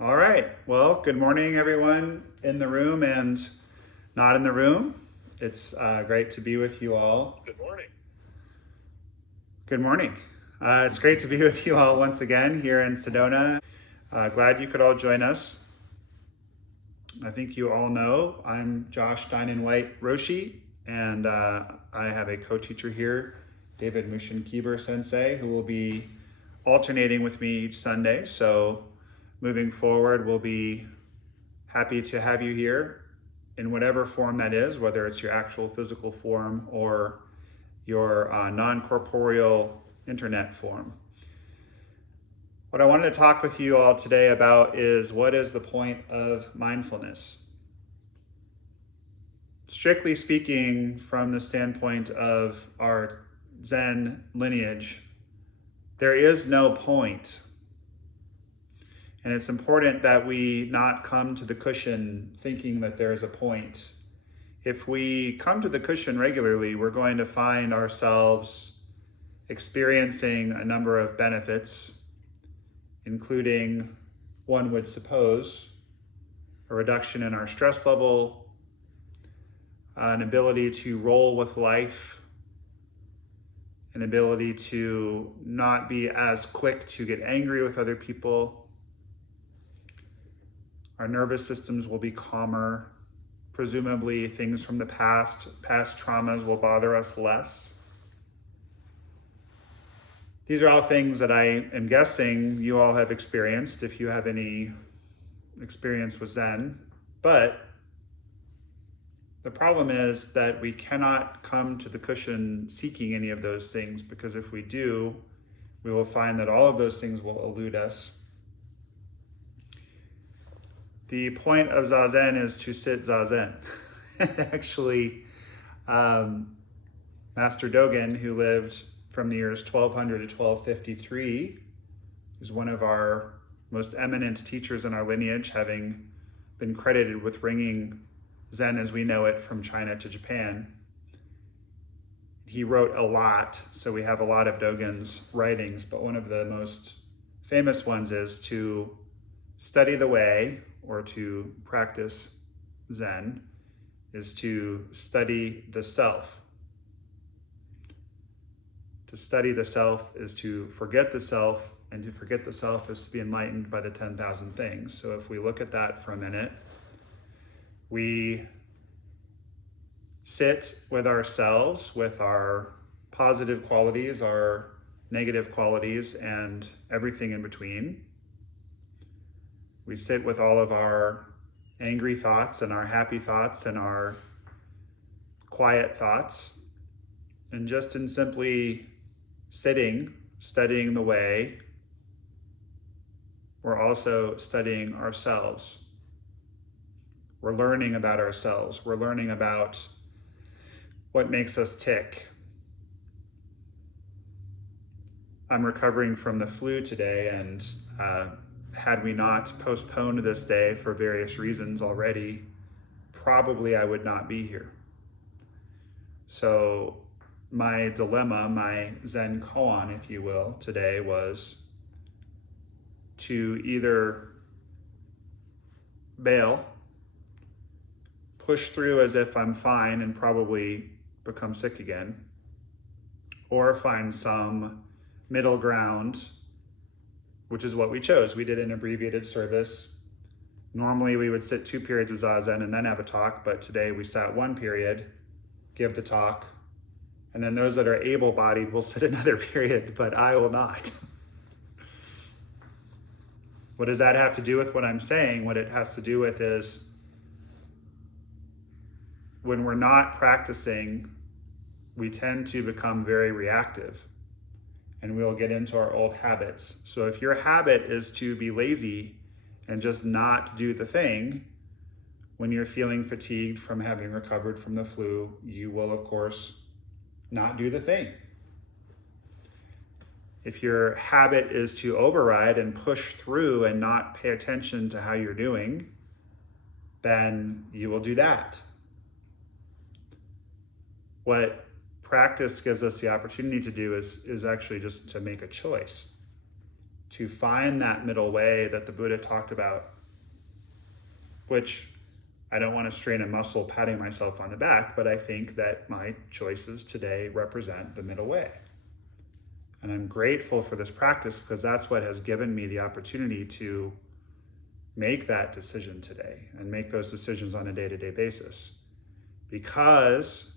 All right. Well, good morning, everyone in the room and not in the room. It's great to be with you all. Good morning. Good morning. It's great to be with you all once again here in Sedona. Glad you could all join us. I think you all know I'm Josh Dainin Roshi, and I have a co-teacher here, David Mushin Kieber Sensei, who will be alternating with me each Sunday. So moving forward, we'll be happy to have you here in whatever form that is, whether it's your actual physical form or your non-corporeal internet form. What I wanted to talk with you all today about is what is the point of mindfulness? Strictly speaking, from the standpoint of our Zen lineage, there is no point. And it's important that we not come to the cushion thinking that there's a point. If we come to the cushion regularly, we're going to find ourselves experiencing a number of benefits, including, one would suppose, a reduction in our stress level, an ability to roll with life, an ability to not be as quick to get angry with other people. Our nervous systems will be calmer. Presumably things from the past traumas will bother us less. These are all things that I am guessing you all have experienced if you have any experience with Zen. But the problem is that we cannot come to the cushion seeking any of those things, because if we do, we will find that all of those things will elude us. The point of Zazen is to sit Zazen. Actually, Master Dogen, who lived from the years 1200 to 1253, is one of our most eminent teachers in our lineage, having been credited with bringing Zen as we know it from China to Japan. He wrote a lot, so we have a lot of Dogen's writings, but one of the most famous ones is to study the way, or to practice Zen, is to study the self. To study the self is to forget the self, and to forget the self is to be enlightened by the 10,000 things. So if we look at that for a minute, we sit with ourselves, with our positive qualities, our negative qualities, and everything in between. We sit with all of our angry thoughts and our happy thoughts and our quiet thoughts. And just in simply sitting, studying the way, we're also studying ourselves. We're learning about ourselves. We're learning about what makes us tick. I'm recovering from the flu today, and had we not postponed this day for various reasons already, probably I would not be here. So my dilemma, my Zen koan, if you will, today was to either bail, push through as if I'm fine and probably become sick again, or find some middle ground, which is what we chose. We did an abbreviated service. Normally we would sit 2 periods of Zazen and then have a talk, but today we sat 1 period, give the talk, and then those that are able-bodied will sit another period, but I will not. What does that have to do with what I'm saying? What it has to do with is when we're not practicing, we tend to become very reactive, and we'll get into our old habits. So if your habit is to be lazy and just not do the thing, when you're feeling fatigued from having recovered from the flu, you will, of course, not do the thing. If your habit is to override and push through and not pay attention to how you're doing, then you will do that. What practice gives us the opportunity to do is actually just to make a choice. to find that middle way that the Buddha talked about, which I don't want to strain a muscle patting myself on the back, but I think that my choices today represent the middle way. And I'm grateful for this practice because that's what has given me the opportunity to make that decision today and make those decisions on a day-to-day basis. Because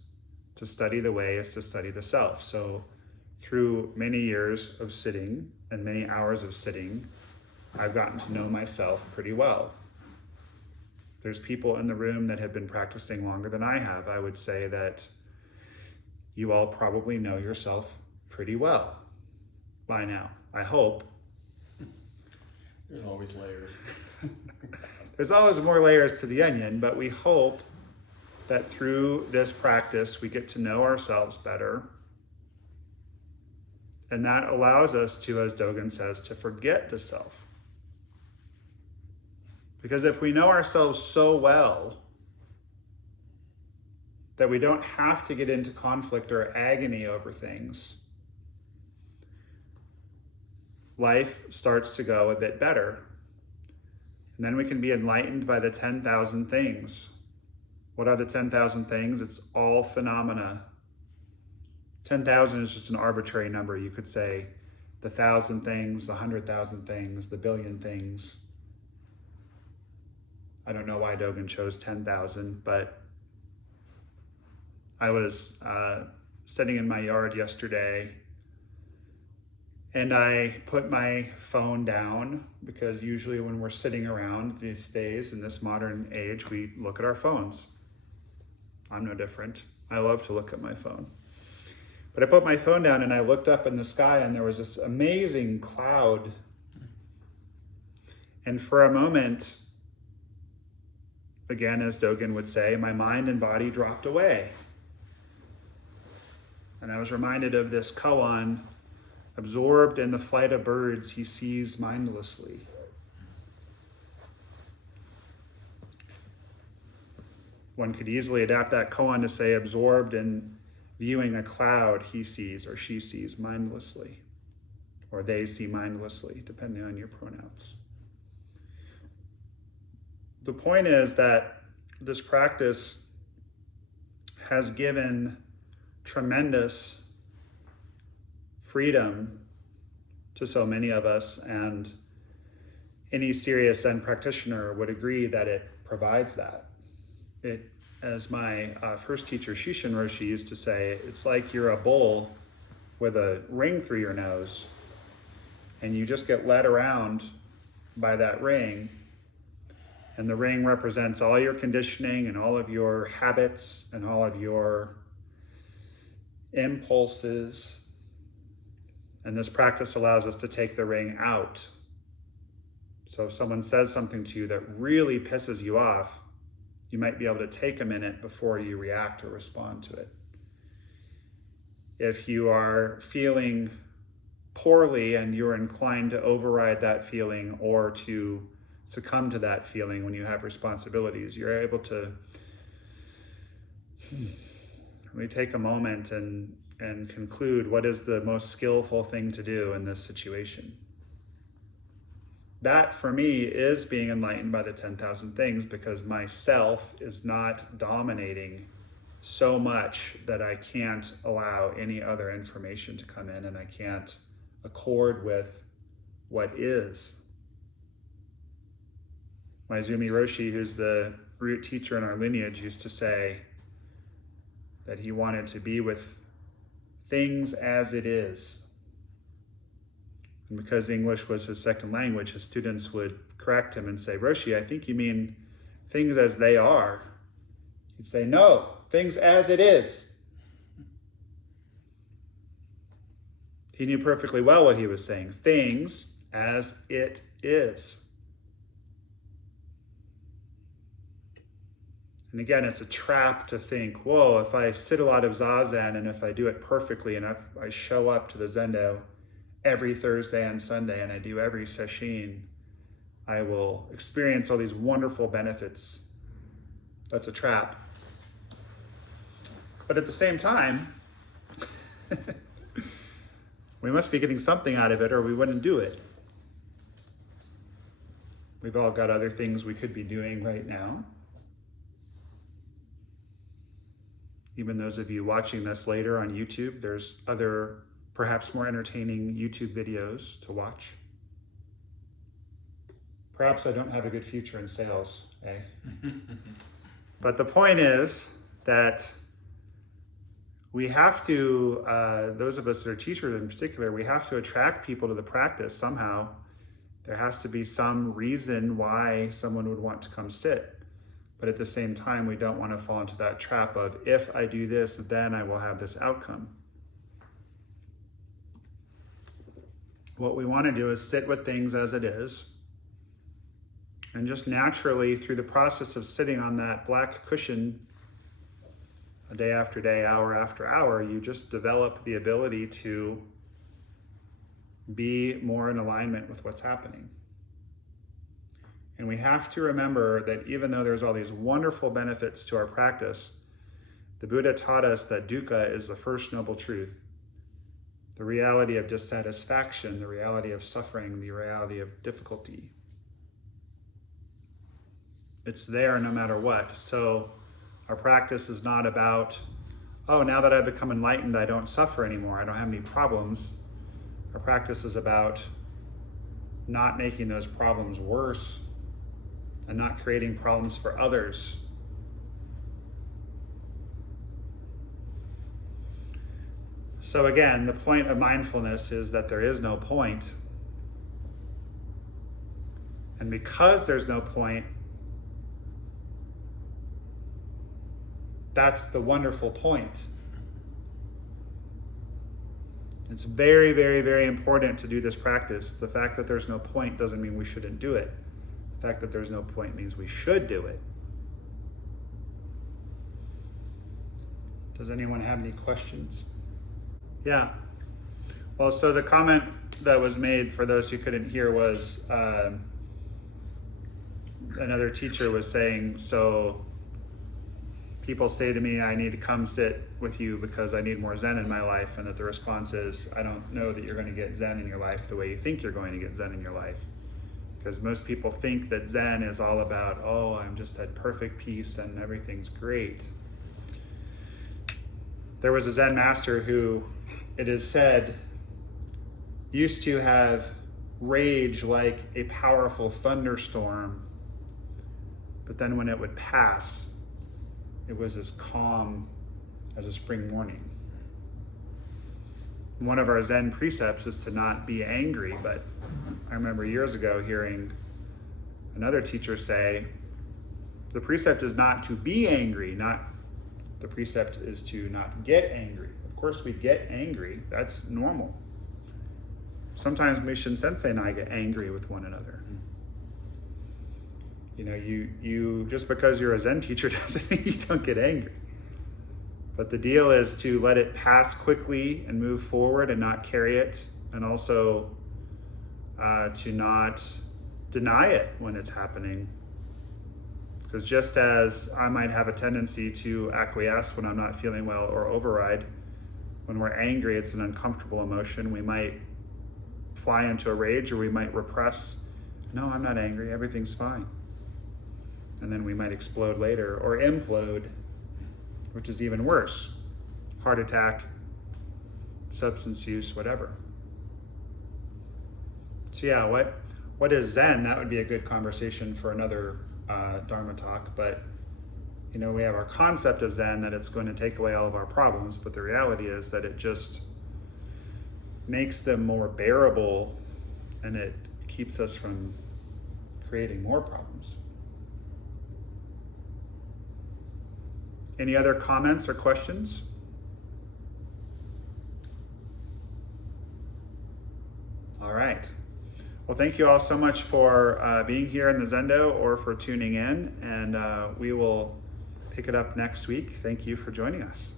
to study the way is to study the self. So through many years of sitting and many hours of sitting, I've gotten to know myself pretty well. There's people in the room that have been practicing longer than I have. I would say that you all probably know yourself pretty well by now, I hope. There's always layers. There's always more layers to the onion, but we hope that through this practice, we get to know ourselves better. And that allows us to, as Dogen says, to forget the self. Because if we know ourselves so well that we don't have to get into conflict or agony over things, life starts to go a bit better. And then we can be enlightened by the 10,000 things. What are the 10,000 things? It's all phenomena. 10,000 is just an arbitrary number. You could say the 1,000 things, the 100,000 things, the billion things. I don't know why Dogen chose 10,000, but I was sitting in my yard yesterday and I put my phone down because usually when we're sitting around these days in this modern age, we look at our phones. I'm no different. I love to look at my phone. But I put my phone down and I looked up in the sky and there was this amazing cloud. And for a moment, again, as Dogen would say, my mind and body dropped away. And I was reminded of this koan, absorbed in the flight of birds, he sees mindlessly. One could easily adapt that koan to say, absorbed in viewing a cloud, he sees or she sees mindlessly, or they see mindlessly, depending on your pronouns. The point is that this practice has given tremendous freedom to so many of us, and any serious Zen practitioner would agree that it provides that. It, as my first teacher, Shishin Roshi, used to say, it's like you're a bull with a ring through your nose, and you just get led around by that ring. And the ring represents all your conditioning and all of your habits and all of your impulses. And this practice allows us to take the ring out. So if someone says something to you that really pisses you off, you might be able to take a minute before you react or respond to it. If you are feeling poorly and you're inclined to override that feeling or to succumb to that feeling when you have responsibilities, you're able to really take a moment and conclude what is the most skillful thing to do in this situation. That, for me, is being enlightened by the 10,000 things, because myself is not dominating so much that I can't allow any other information to come in and I can't accord with what is. Maizumi Roshi, who's the root teacher in our lineage, used to say that he wanted to be with things as it is. And because English was his second language, his students would correct him and say, Roshi, I think you mean things as they are. He'd say, no, things as it is. He knew perfectly well what he was saying. Things as it is. And again, it's a trap to think, whoa, if I sit a lot of Zazen and if I do it perfectly and if I show up to the Zendo every Thursday and Sunday and I do every sesshin, I will experience all these wonderful benefits. That's a trap. But at the same time, we must be getting something out of it or we wouldn't do it. We've all got other things we could be doing right now. Even those of you watching this later on YouTube, there's other, perhaps more entertaining YouTube videos to watch. Perhaps I don't have a good future in sales, eh? But the point is that we have to, those of us that are teachers in particular, we have to attract people to the practice somehow. There has to be some reason why someone would want to come sit. But at the same time, we don't want to fall into that trap of, if I do this, then I will have this outcome. What we want to do is sit with things as it is. And just naturally, through the process of sitting on that black cushion, day after day, hour after hour, you just develop the ability to be more in alignment with what's happening. And we have to remember that even though there's all these wonderful benefits to our practice, the Buddha taught us that dukkha is the first noble truth. The reality of dissatisfaction, the reality of suffering, the reality of difficulty. It's there no matter what. So our practice is not about, oh, now that I've become enlightened, I don't suffer anymore, I don't have any problems. Our practice is about not making those problems worse and not creating problems for others. So again, the point of mindfulness is that there is no point. And because there's no point, that's the wonderful point. It's very, very, very important to do this practice. The fact that there's no point doesn't mean we shouldn't do it. The fact that there's no point means we should do it. Does anyone have any questions? Yeah. Well, so the comment that was made, for those who couldn't hear, was another teacher was saying, so people say to me, I need to come sit with you because I need more Zen in my life, and that the response is, I don't know that you're going to get Zen in your life the way you think you're going to get Zen in your life. Because most people think that Zen is all about, oh, I'm just at perfect peace and everything's great. There was a Zen master who, it is said, used to have rage like a powerful thunderstorm, but then when it would pass, it was as calm as a spring morning. One of our Zen precepts is to not be angry, but I remember years ago hearing another teacher say, the precept is not to be angry, the precept is to not get angry. Of course we get angry, that's normal. Sometimes Mishin Sensei and I get angry with one another. You know, you just because you're a Zen teacher doesn't mean you don't get angry. But the deal is to let it pass quickly and move forward and not carry it, and also to not deny it when it's happening. Because just as I might have a tendency to acquiesce when I'm not feeling well or override, when we're angry, it's an uncomfortable emotion. We might fly into a rage, or we might repress, no, I'm not angry, everything's fine. And then we might explode later, or implode, which is even worse. Heart attack, substance use, whatever. So yeah, what is Zen? That would be a good conversation for another Dharma talk. But you know, we have our concept of Zen, that it's going to take away all of our problems, but the reality is that it just makes them more bearable, and it keeps us from creating more problems. Any other comments or questions? All right. Well, thank you all so much for being here in the Zendo, or for tuning in, and we will pick it up next week. Thank you for joining us.